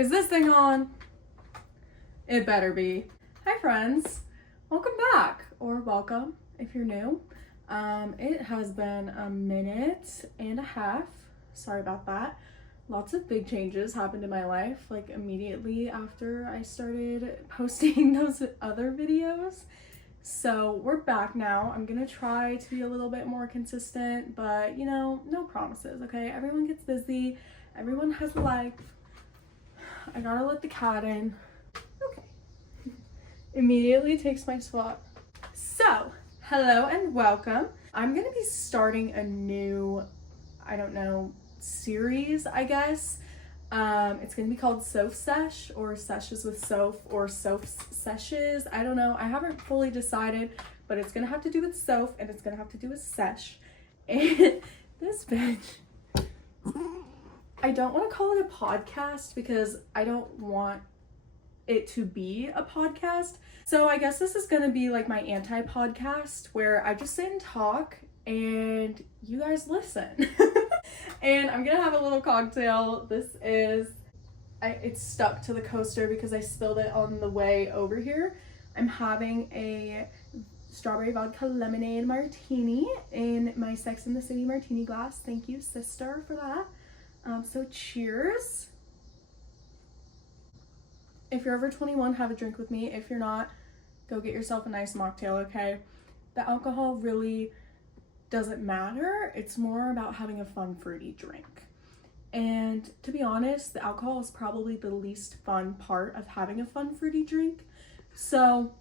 Is this thing on? It better be. Hi friends, welcome back, or welcome if you're new. It has been a minute and a half. Sorry about that. Lots of big changes happened in my life, like immediately after I started posting those other videos. So we're back now. I'm gonna try to be a little bit more consistent, but you know, no promises, okay? Everyone gets busy, everyone has a life. I gotta let the cat in. Okay. Immediately takes my spot. So, hello and welcome. I'm gonna be starting a new, I don't know, series, I guess. It's gonna be called Soph Sesh, or Seshes with Soph, or Soph Seshes. I don't know. I haven't fully decided, but it's gonna have to do with Soph, and it's gonna have to do with Sesh. And this bitch, I don't want to call it a podcast because I don't want it to be a podcast. So I guess this is going to be like my anti-podcast where I just sit and talk and you guys listen. And I'm going to have a little cocktail. This is, it's stuck to the coaster because I spilled it on the way over here. I'm having a strawberry vodka lemonade martini in my Sex and the City martini glass. Thank you, sister, for that. So cheers. If you're over 21, have a drink with me. If you're not, go get yourself a nice mocktail, okay? The alcohol really doesn't matter. It's more about having a fun, fruity drink. And to be honest, the alcohol is probably the least fun part of having a fun, fruity drink. So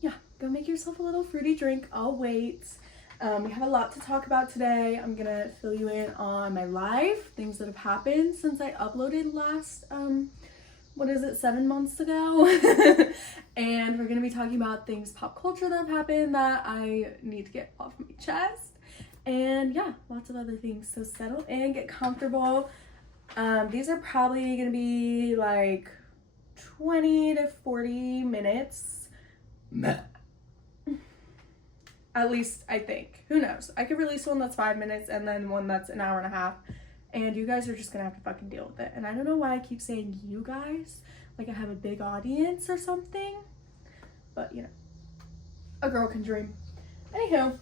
yeah, go make yourself a little fruity drink. I'll wait. We have a lot to talk about today. I'm gonna fill you in on my life, things that have happened since I uploaded last, 7 months ago? And we're gonna be talking about things pop culture that have happened that I need to get off my chest. And yeah, lots of other things. So settle in, get comfortable. These are probably gonna be like 20 to 40 minutes. At least I think. Who knows? I could release one that's 5 minutes and then one that's an hour and a half. And you guys are just gonna have to fucking deal with it. And I don't know why I keep saying you guys, like I have a big audience or something. But you know, a girl can dream. Anywho,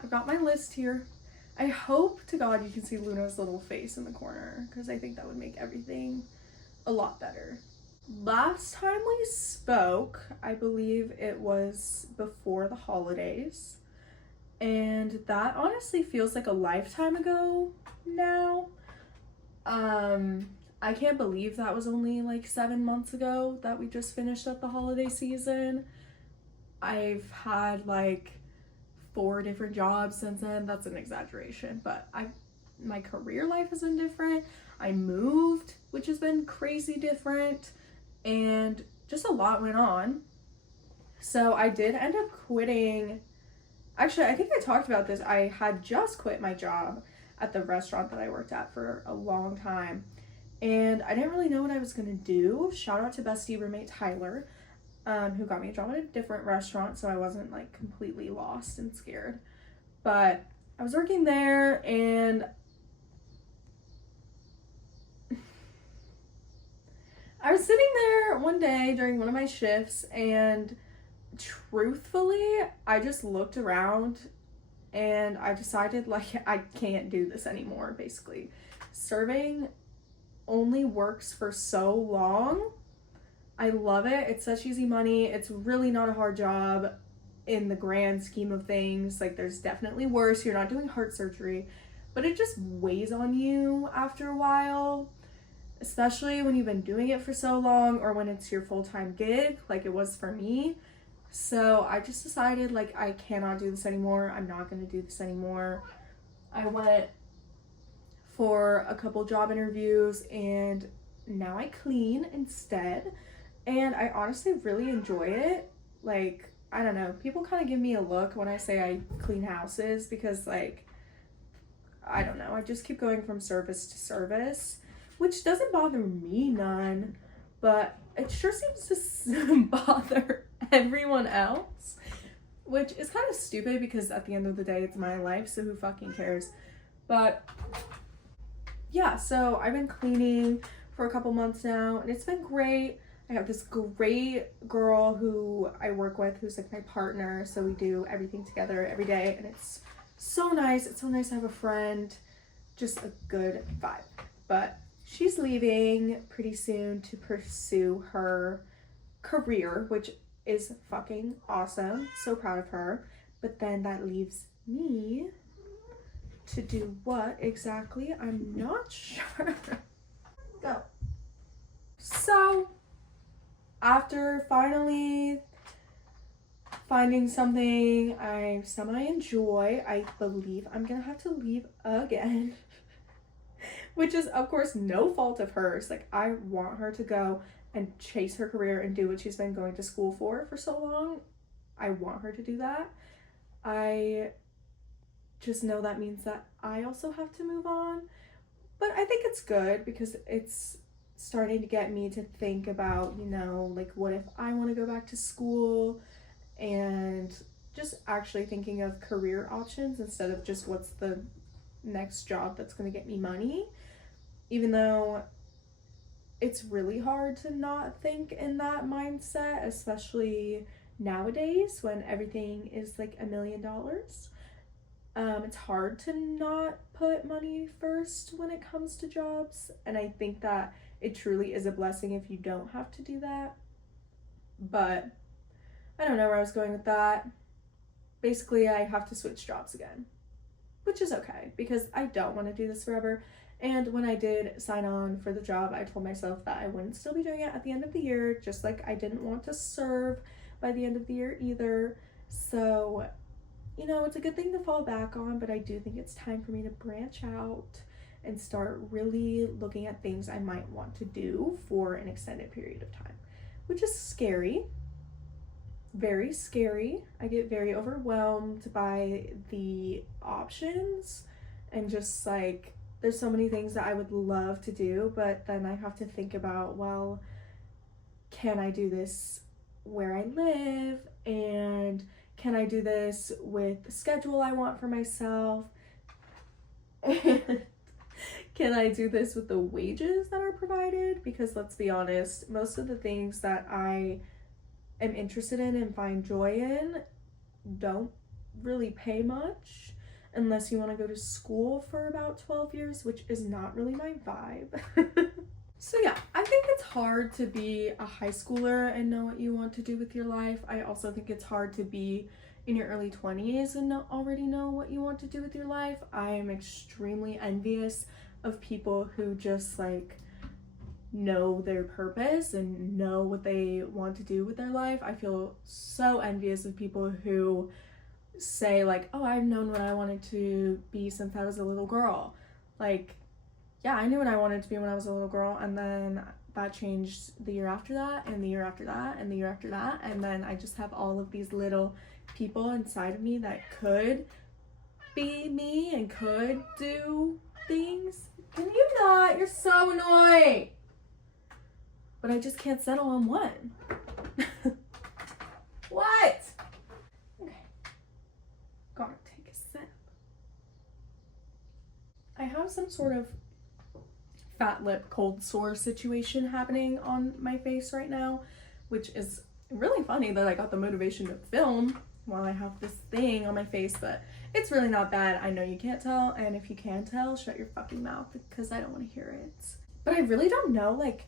I've got my list here. I hope to God you can see Luna's little face in the corner because I think that would make everything a lot better. Last time we spoke, I believe it was before the holidays. And that honestly feels like a lifetime ago now. I can't believe that was only like 7 months ago that we just finished up the holiday season. I've had like 4 different jobs since then. That's an exaggeration, but my career life has been different. I moved, which has been crazy different, and just a lot went on. So I did end up quitting. Actually, I think I talked about this. I had just quit my job at the restaurant that I worked at for a long time. And I didn't really know what I was gonna do. Shout out to bestie roommate Tyler, who got me a job at a different restaurant, so I wasn't like completely lost and scared. But I was working there and I was sitting there one day during one of my shifts and truthfully, I just looked around and I decided like I can't do this anymore, basically. Serving only works for so long. I love it. It's such easy money. It's really not a hard job in the grand scheme of things. Like there's definitely worse. You're not doing heart surgery, but it just weighs on you after a while, especially when you've been doing it for so long or when it's your full-time gig like it was for me. So I just decided like I cannot do this anymore. I'm not going to do this anymore. I went for a couple job interviews and now I clean instead. And I honestly really enjoy it. Like, I don't know, people kind of give me a look when I say I clean houses because like, I don't know, I just keep going from service to service, which doesn't bother me none, but it sure seems to bother everyone else, which is kind of stupid because at the end of the day, it's my life, so who fucking cares? But yeah, so I've been cleaning for a couple months now, and it's been great. I have this great girl who I work with who's like my partner, so we do everything together every day, and it's so nice. It's so nice to have a friend, just a good vibe. But she's leaving pretty soon to pursue her career, which is fucking awesome. So proud of her. But then that leaves me to do what exactly? I'm not sure. Go. So, after finally finding something I semi-enjoy, I believe I'm gonna have to leave again. Which is, of course, no fault of hers. Like, I want her to go and chase her career and do what she's been going to school for so long. I want her to do that. I just know that means that I also have to move on. But I think it's good because it's starting to get me to think about, you know, like, what if I want to go back to school, and just actually thinking of career options instead of just what's the next job that's going to get me money. Even though it's really hard to not think in that mindset, especially nowadays when everything is like $1 million. It's hard to not put money first when it comes to jobs, and I think that it truly is a blessing if you don't have to do that. But I don't know where I was going with that. Basically, I have to switch jobs again, which is okay because I don't want to do this forever. And when I did sign on for the job, I told myself that I wouldn't still be doing it at the end of the year, just like I didn't want to serve by the end of the year either. So, you know, it's a good thing to fall back on, but I do think it's time for me to branch out and start really looking at things I might want to do for an extended period of time, which is scary. Very scary. I get very overwhelmed by the options, and just like, there's so many things that I would love to do, but then I have to think about, well, can I do this where I live? And can I do this with the schedule I want for myself? And can I do this with the wages that are provided? Because let's be honest, most of the things that I am interested in and find joy in don't really pay much unless you want to go to school for about 12 years, which is not really my vibe. So yeah, I think it's hard to be a high schooler and know what you want to do with your life. I also think it's hard to be in your early 20s and already know what you want to do with your life. I am extremely envious of people who just like know their purpose and know what they want to do with their life. I feel so envious of people who say like, oh, I've known what I wanted to be since I was a little girl. Like, yeah, I knew what I wanted to be when I was a little girl, and then that changed the year after that, and the year after that, and the year after that, and then I just have all of these little people inside of me that could be me and could do things. Can you not? You're so annoying. But I just can't settle on one. What? Okay. Gotta take a sip. I have some sort of fat lip cold sore situation happening on my face right now, which is really funny that I got the motivation to film while I have this thing on my face, but it's really not bad. I know you can't tell, and if you can tell, shut your fucking mouth because I don't want to hear it. But I really don't know like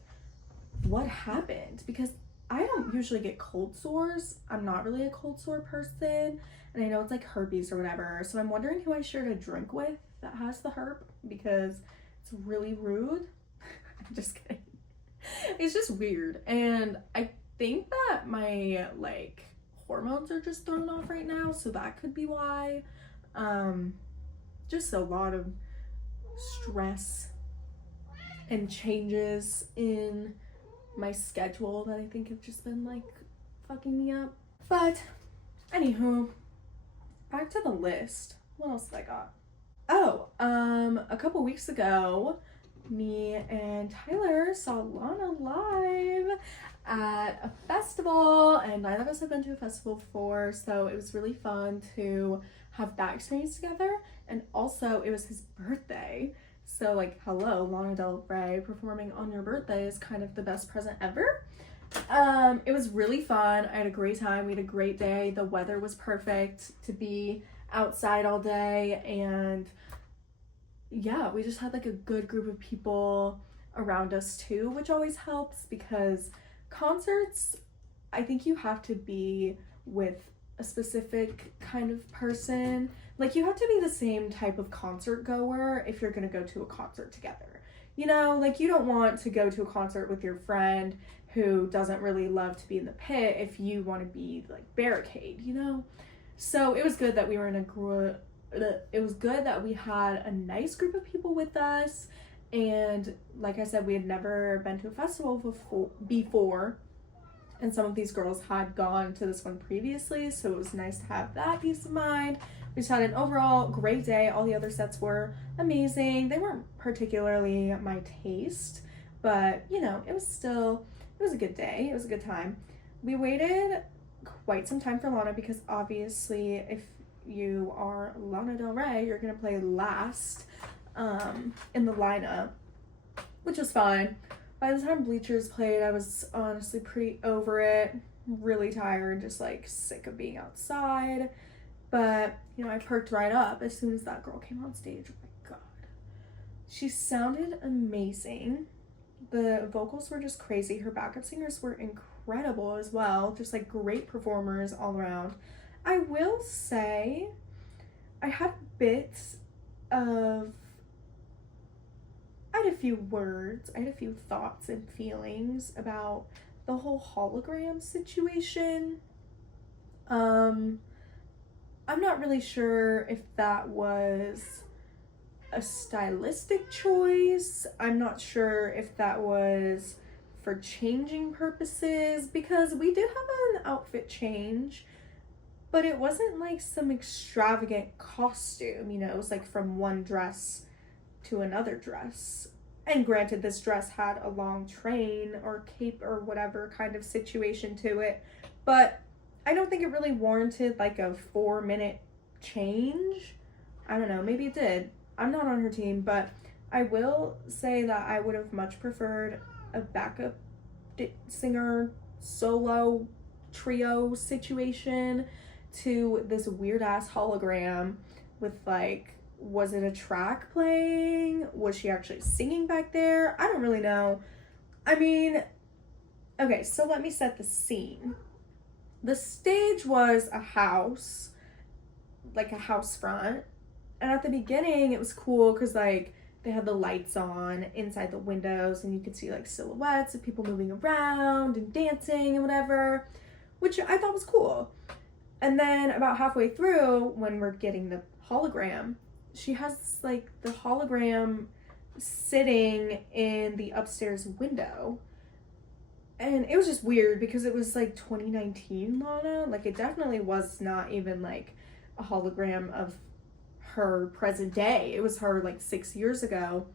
what happened, because I don't usually get cold sores. I'm not really a cold sore person, and I know it's like herpes or whatever, so I'm wondering who I shared a drink with that has the herp, because it's really rude. I'm just kidding. It's just weird, and I think that my like hormones are just thrown off right now, so that could be why. Just a lot of stress and changes in my schedule that I think have just been like fucking me up. But anywho, back to the list. What else did I got? Oh, a couple weeks ago, me and Tyler saw Lana live at a festival, and neither of us have been to a festival before, so it was really fun to have that experience together. And also, it was his birthday, So, like, hello, Lana Del Rey performing on your birthday is kind of the best present ever. It was really fun. I had a great time. We had a great day. The weather was perfect to be outside all day, and yeah, we just had like a good group of people around us too, which always helps because concerts, I think you have to be with a specific kind of person. Like, you have to be the same type of concert goer if you're gonna go to a concert together. You know, like, you don't want to go to a concert with your friend who doesn't really love to be in the pit if you want to be like barricade, you know? So it was good that we were in a group. It was good that we had a nice group of people with us, and like I said, we had never been to a festival before, and some of these girls had gone to this one previously, so it was nice to have that peace of mind. We just had an overall great day. All the other sets were amazing. They weren't particularly my taste, but you know, it was a good day. It was a good time. We waited quite some time for Lana because obviously if you are Lana Del Rey, you're gonna play last in the lineup, which was fine. By the time Bleachers played, I was honestly pretty over it, really tired, just like sick of being outside. But you know, I perked right up as soon as that girl came on stage. Oh my god, she sounded amazing. The vocals were just crazy. Her backup singers were incredible as well, just like great performers all around. I will say I had a few words, I had a few thoughts and feelings about the whole hologram situation. I'm not really sure if that was a stylistic choice. I'm not sure if that was for changing purposes, because we did have an outfit change, but it wasn't like some extravagant costume, you know, it was like from one dress to another dress. And granted, this dress had a long train or cape or whatever kind of situation to it, but I don't think it really warranted like a 4-minute change. I don't know, maybe it did. I'm not on her team, but I will say that I would have much preferred a backup singer solo trio situation to this weird ass hologram with like, was it a track playing? Was she actually singing back there? I don't really know. I mean, okay, so let me set the scene. The stage was a house, like a house front. And at the beginning, it was cool because like they had the lights on inside the windows and you could see like silhouettes of people moving around and dancing and whatever, which I thought was cool. And then about halfway through, when we're getting the hologram, she has like the hologram sitting in the upstairs window. And it was just weird because it was like 2019 Lana. Like, it definitely was not even like a hologram of her present day. It was her like 6 years ago,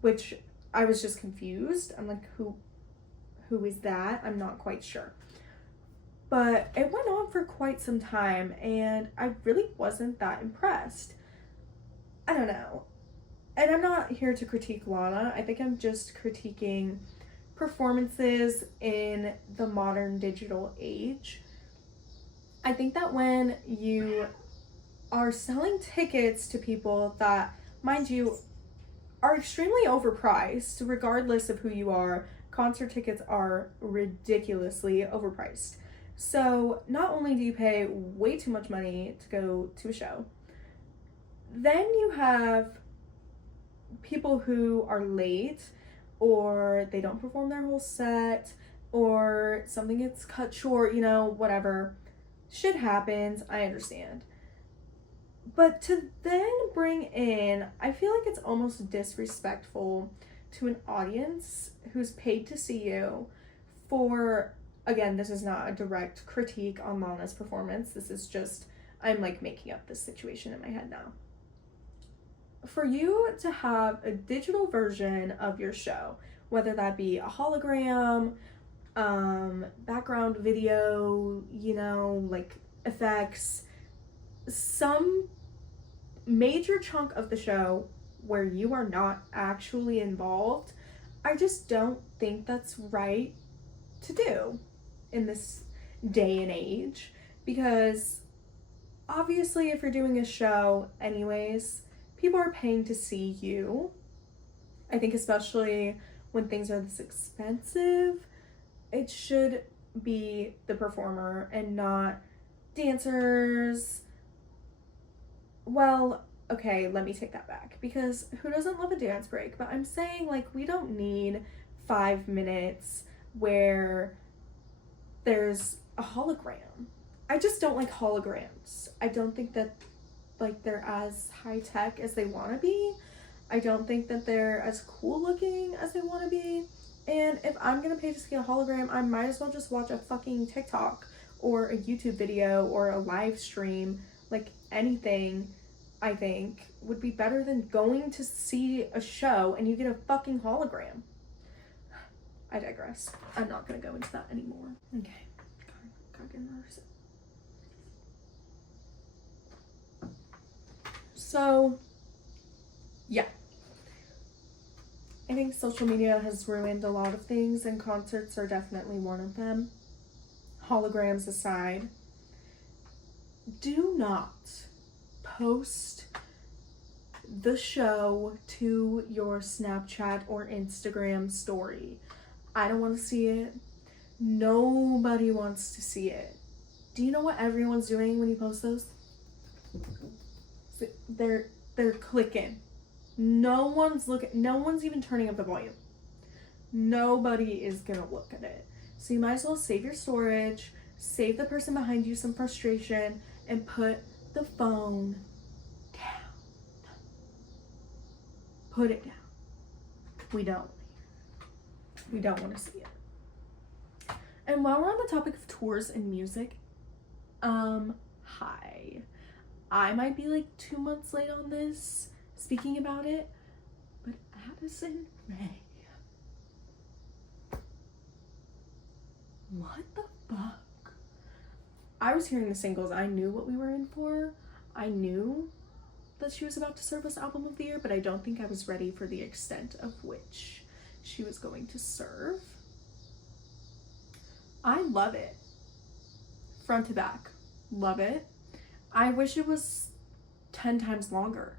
which I was just confused. I'm like, who is that? I'm not quite sure. But it went on for quite some time and I really wasn't that impressed. I don't know. And I'm not here to critique Lana. I think I'm just critiquing performances in the modern digital age. I think that when you are selling tickets to people that, mind you, are extremely overpriced, regardless of who you are, concert tickets are ridiculously overpriced. So not only do you pay way too much money to go to a show, then you have people who are late, or they don't perform their whole set, or something gets cut short, you know, whatever. Shit happens, I understand. But to then bring in, I feel like it's almost disrespectful to an audience who's paid to see you for, again, this is not a direct critique on Lana's performance. This is just, I'm like making up this situation in my head now. For you to have a digital version of your show, whether that be a hologram, background video, you know, like effects, some major chunk of the show where you are not actually involved, I just don't think that's right to do in this day and age. Because obviously, if you're doing a show anyways, people are paying to see you. I think especially when things are this expensive, it should be the performer and not dancers. Well, okay, let me take that back, because who doesn't love a dance break? But I'm saying, like, we don't need 5 minutes where there's a hologram. I just don't like holograms. I don't think that, like, they're as high tech as they want to be. I don't think that they're as cool looking as they want to be. And if I'm gonna pay to see a hologram, I might as well just watch a fucking TikTok or a YouTube video or a live stream. Like, anything, I think, would be better than going to see a show and you get a fucking hologram. I digress. I'm not gonna go into that anymore. Okay. God, get nervous. So, yeah. I think social media has ruined a lot of things, and concerts are definitely one of them. Holograms aside, do not post the show to your Snapchat or Instagram story. I don't want to see it. Nobody wants to see it. Do you know what everyone's doing when you post those? They're clicking. No one's even turning up the volume. Nobody is gonna look at it. So you might as well save your storage, save the person behind you some frustration, and put the phone down. Put it down. We don't want to see it. And while we're on the topic of tours and music, hi. I might be like 2 months late on this, speaking about it, but Addison Rae. What the fuck? I was hearing the singles. I knew what we were in for. I knew that she was about to serve us Album of the Year, but I don't think I was ready for the extent of which she was going to serve. I love it. Front to back. Love it. I wish it was 10 times longer.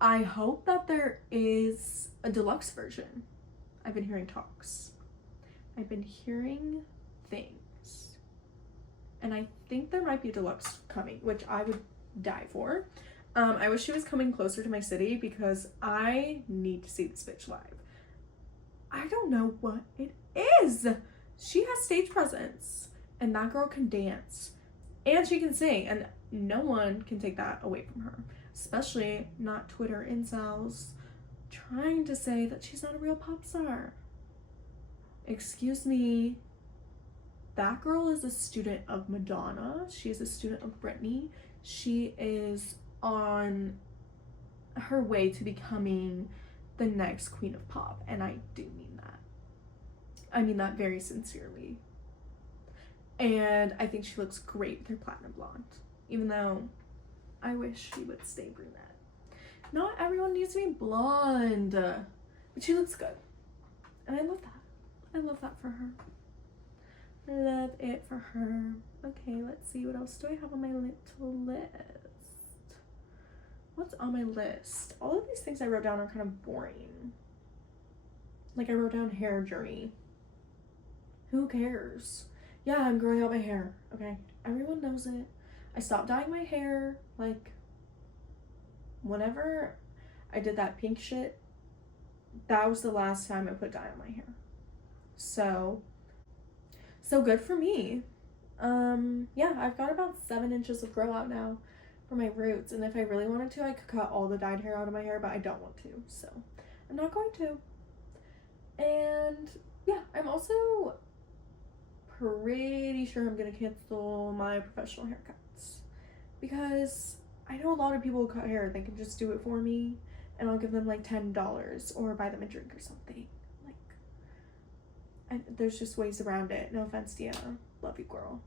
I hope that there is a deluxe version. I've been hearing talks. I've been hearing things. And I think there might be a deluxe coming, which I would die for. I wish she was coming closer to my city because I need to see this bitch live. I don't know what it is. She has stage presence, and that girl can dance, and she can sing, and no one can take that away from her, especially not Twitter incels trying to say that she's not a real pop star. Excuse me. That girl is a student of Madonna. She is a student of Britney. She is on her way to becoming the next queen of pop, and I do mean that. I mean that very sincerely. And I think she looks great with her platinum blonde, even though I wish she would stay brunette. Not everyone needs to be blonde, but she looks good, and I love that. I love that for her. Love it for her. Okay, let's see, what else do I have on my little list? What's on my list? All of these things I wrote down are kind of boring. Like, I wrote down hair journey. Who cares? Yeah, I'm growing out my hair, okay? Everyone knows it. I stopped dyeing my hair, like, whenever I did that pink shit, that was the last time I put dye on my hair. So good for me. Yeah, I've got about 7 inches of grow out now for my roots, and if I really wanted to, I could cut all the dyed hair out of my hair, but I don't want to, so I'm not going to. And yeah, I'm also pretty sure I'm gonna cancel my professional haircuts, because I know a lot of people who cut hair, they can just do it for me, and I'll give them like $10 or buy them a drink or something. There's just ways around it. No offense, Deanna. Love you, girl.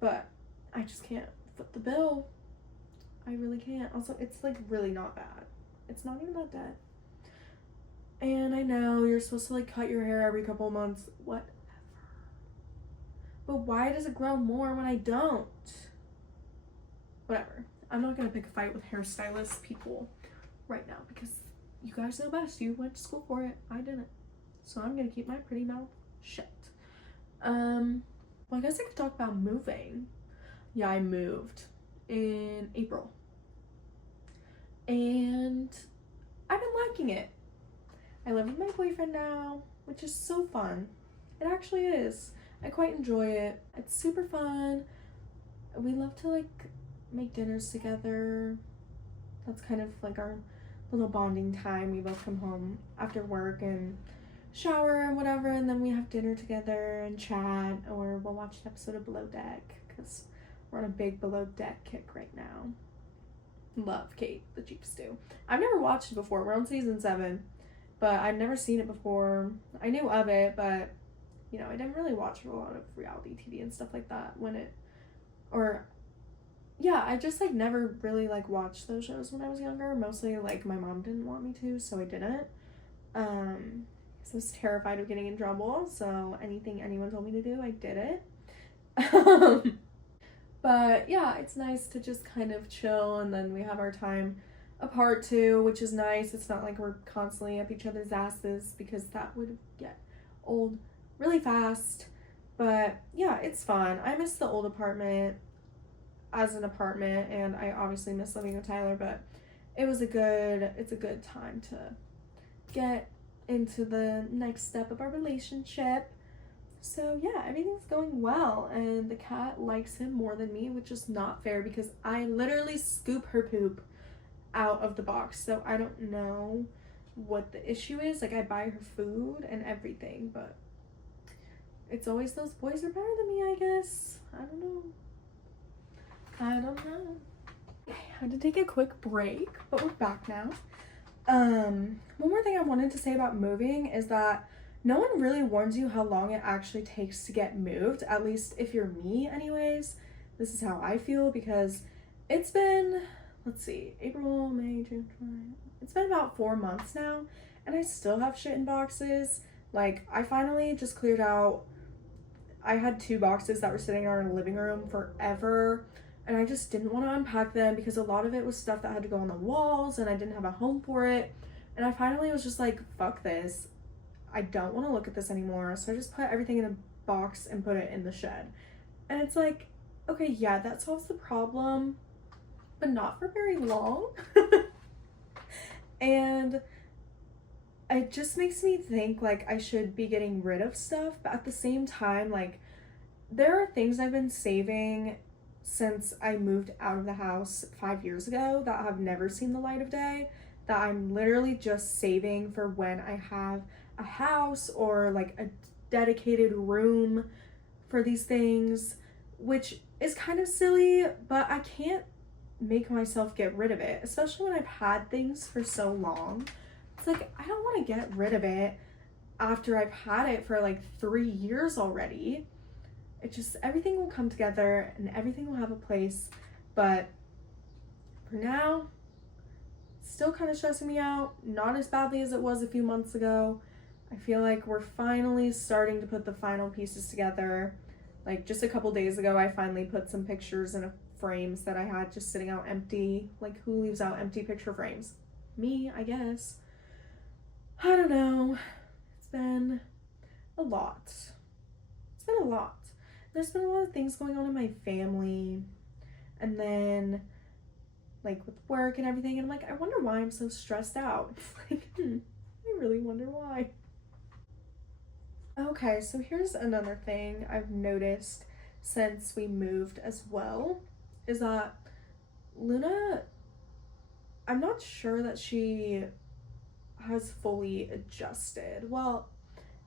But I just can't foot the bill. I really can't. Also, it's like really not bad. It's not even that dead. And I know you're supposed to like cut your hair every couple months, whatever. But why does it grow more when I don't? Whatever. I'm not gonna pick a fight with hairstylist people right now because you guys know best. You went to school for it. I didn't. So I'm gonna keep my pretty mouth shut. Well, I guess I could talk about moving. Yeah, I moved in April. And I've been liking it. I live with my boyfriend now, which is so fun. It actually is. I quite enjoy it. It's super fun. We love to like make dinners together. That's kind of like our little bonding time. We both come home after work and shower and whatever, and then we have dinner together and chat, or we'll watch an episode of Below Deck because we're on a big Below Deck kick right now. Love Kate, the Chief Stew. I've never watched it before. We're on season 7, but I've never seen it before. I knew of it, but you know, I didn't really watch a lot of reality TV and stuff like that I just like never really like watched those shows when I was younger. Mostly like my mom didn't want me to, so I didn't. So I was terrified of getting in trouble, so anything anyone told me to do, I did it. But yeah, it's nice to just kind of chill, and then we have our time apart too, which is nice. It's not like we're constantly up each other's asses because that would get old really fast. But yeah, it's fun. I miss the old apartment as an apartment, and I obviously miss living with Tyler, but it's a good time to get into the next step of our relationship. So yeah, everything's going well, and the cat likes him more than me, which is not fair because I literally scoop her poop out of the box. So I don't know what the issue is. Like, I buy her food and everything, but it's always those boys are better than me, I guess. I don't know. I had to take a quick break, but we're back now. One more thing I wanted to say about moving is that no one really warns you how long it actually takes to get moved, at least if you're me anyways. This is how I feel because it's been, April, May, June, July. It's been about 4 months now, and I still have shit in boxes. Like, I finally just cleared out, I had 2 boxes that were sitting in our living room forever, and I just didn't want to unpack them because a lot of it was stuff that had to go on the walls, and I didn't have a home for it. And I finally was just like, fuck this. I don't want to look at this anymore. So I just put everything in a box and put it in the shed. And it's like, okay, yeah, that solves the problem, but not for very long. And it just makes me think like I should be getting rid of stuff, but at the same time, like, there are things I've been saving since I moved out of the house 5 years ago that have never seen the light of day, that I'm literally just saving for when I have a house or like a dedicated room for these things, which is kind of silly, but I can't make myself get rid of it, especially when I've had things for so long. It's like, I don't want to get rid of it after I've had it for like 3 years already. It just, everything will come together and everything will have a place, but for now, it's still kind of stressing me out. Not as badly as it was a few months ago. I feel like we're finally starting to put the final pieces together. Like, just a couple days ago, I finally put some pictures in frames that I had just sitting out empty. Like, who leaves out empty picture frames? Me, I guess. I don't know. It's been a lot. There's been a lot of things going on in my family, and then like with work and everything, and I'm like, I wonder why I'm so stressed out. It's like, I really wonder why. Okay, so here's another thing I've noticed since we moved as well, is that Luna, I'm not sure that she has fully adjusted. Well,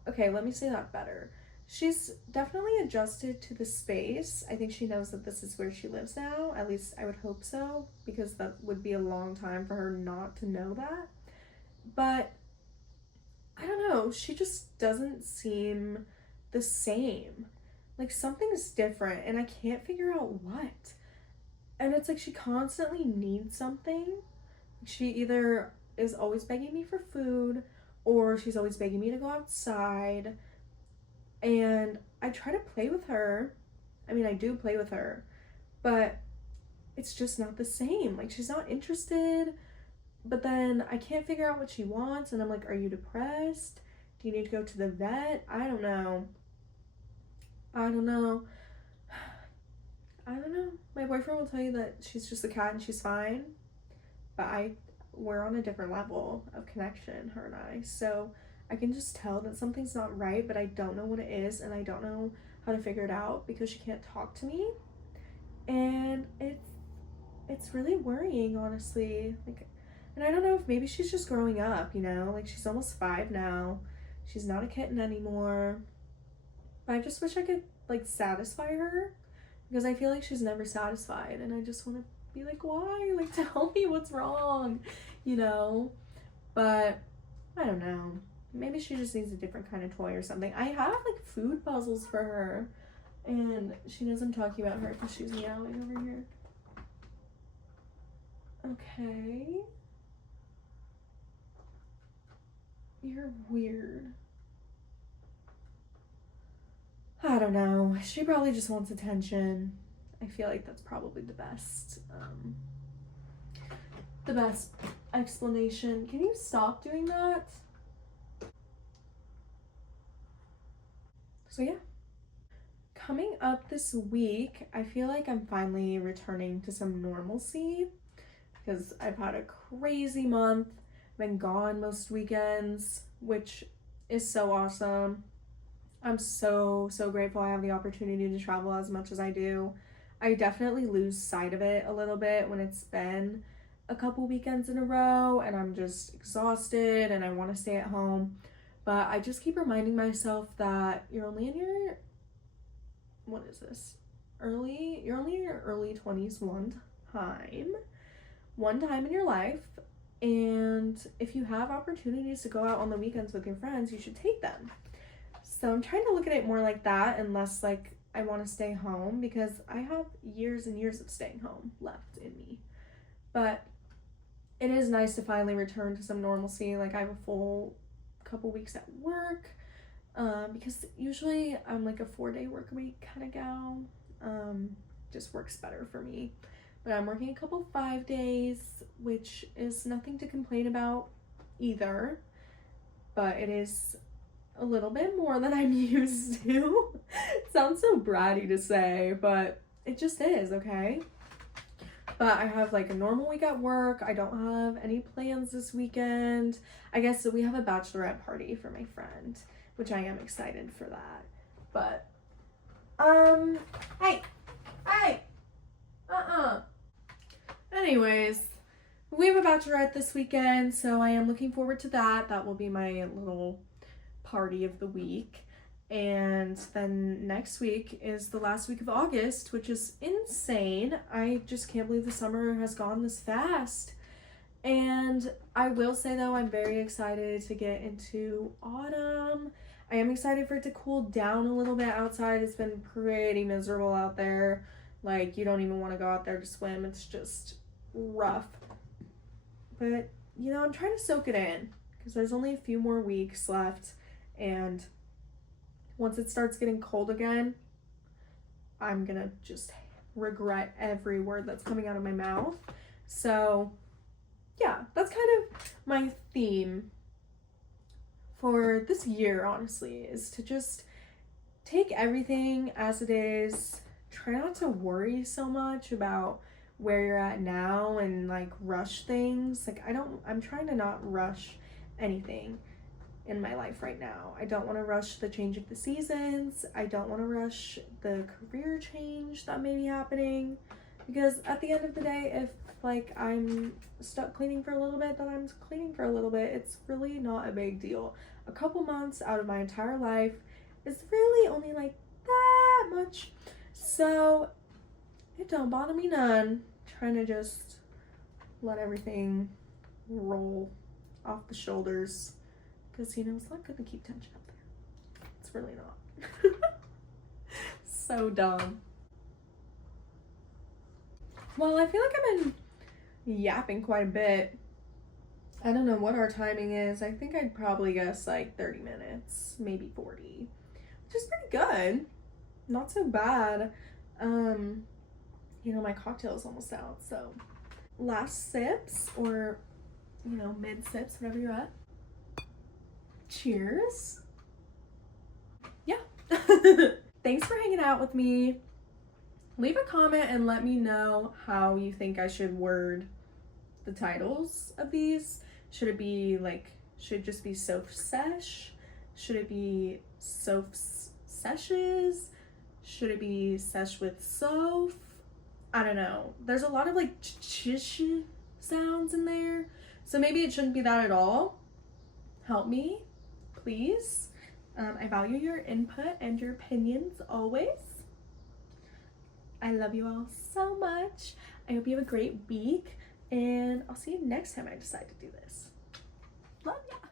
okay, let me say that better. She's definitely adjusted to the space. I think she knows that this is where she lives now. At least I would hope so, because that would be a long time for her not to know that. But I don't know, she just doesn't seem the same. Like, something's different and I can't figure out what. And it's like she constantly needs something. She either is always begging me for food, or she's always begging me to go outside. And I try to play with her. I mean, I do play with her, but it's just not the same. Like, she's not interested, but then I can't figure out what she wants, and I'm like, are you depressed? Do you need to go to the vet? I don't know. I don't know. I don't know. My boyfriend will tell you that she's just a cat and she's fine, but we're on a different level of connection, her and I. So I can just tell that something's not right, but I don't know what it is, and I don't know how to figure it out because she can't talk to me. And it's really worrying, honestly. Like, and I don't know if maybe she's just growing up, you know? Like, she's almost 5 now. She's not a kitten anymore. But I just wish I could, like, satisfy her, because I feel like she's never satisfied, and I just want to be like, why? Like, tell me what's wrong, you know? But I don't know. Maybe she just needs a different kind of toy or something. I have, like, food puzzles for her, and she knows I'm talking about her because she's meowing over here. Okay. You're weird. I don't know. She probably just wants attention. I feel like that's probably the best explanation. Can you stop doing that? So yeah. Coming up this week, I feel like I'm finally returning to some normalcy because I've had a crazy month. Been gone most weekends, which is so awesome. I'm so grateful I have the opportunity to travel as much as I do. I definitely lose sight of it a little bit when it's been a couple weekends in a row and I'm just exhausted and I want to stay at home. But I just keep reminding myself that you're only in your, what is this? You're only in your early 20s one time in your life. And if you have opportunities to go out on the weekends with your friends, you should take them. So I'm trying to look at it more like that and less like I want to stay home, because I have years and years of staying home left in me. But it is nice to finally return to some normalcy. Like, I have a full couple weeks at work, because usually I'm like a 4-day work week kind of gal. Just works better for me. But I'm working a couple 5 days, which is nothing to complain about either. But it is a little bit more than I'm used to. It sounds so bratty to say, but it just is, okay? But I have like a normal week at work. I don't have any plans this weekend. I guess we have a bachelorette party for my friend, which I am excited for that. But, hey, anyways, we have a bachelorette this weekend, so I am looking forward to that. That will be my little party of the week. And then next week is the last week of August, which is insane. I just can't believe the summer has gone this fast. And I will say, though, I'm very excited to get into autumn. I am excited for it to cool down a little bit outside. It's been pretty miserable out there. Like, you don't even want to go out there to swim. It's just rough. But, you know, I'm trying to soak it in because there's only a few more weeks left. And once it starts getting cold again, I'm gonna just regret every word that's coming out of my mouth. So yeah, that's kind of my theme for this year, honestly, is to just take everything as it is. Try not to worry so much about where you're at now and like rush things. Like, I'm trying to not rush anything in my life right now. I don't want to rush the change of the seasons. I don't want to rush the career change that may be happening, because at the end of the day, if like I'm stuck cleaning for a little bit, then I'm cleaning for a little bit. It's really not a big deal. A couple months out of my entire life is really only like that much, so it don't bother me none. Trying to just let everything roll off the shoulders, because, you know, it's not good to keep tension up there. It's really not. So dumb. Well, I feel like I've been yapping quite a bit. I don't know what our timing is. I think I'd probably guess like 30 minutes, maybe 40, which is pretty good. Not so bad. You know, my cocktail is almost out, so last sips, or you know, mid sips, whatever you're at. Cheers. Yeah. Thanks for hanging out with me. Leave a comment and let me know how you think I should word the titles of these. Should it be like, should it just be Soph Sesh? Should it be Soph Seshes? Should it be Sesh with Soph? I don't know. There's a lot of like ch sounds in there. So maybe it shouldn't be that at all. Help me, please. I value your input and your opinions always. I love you all so much. I hope you have a great week, and I'll see you next time I decide to do this. Love ya.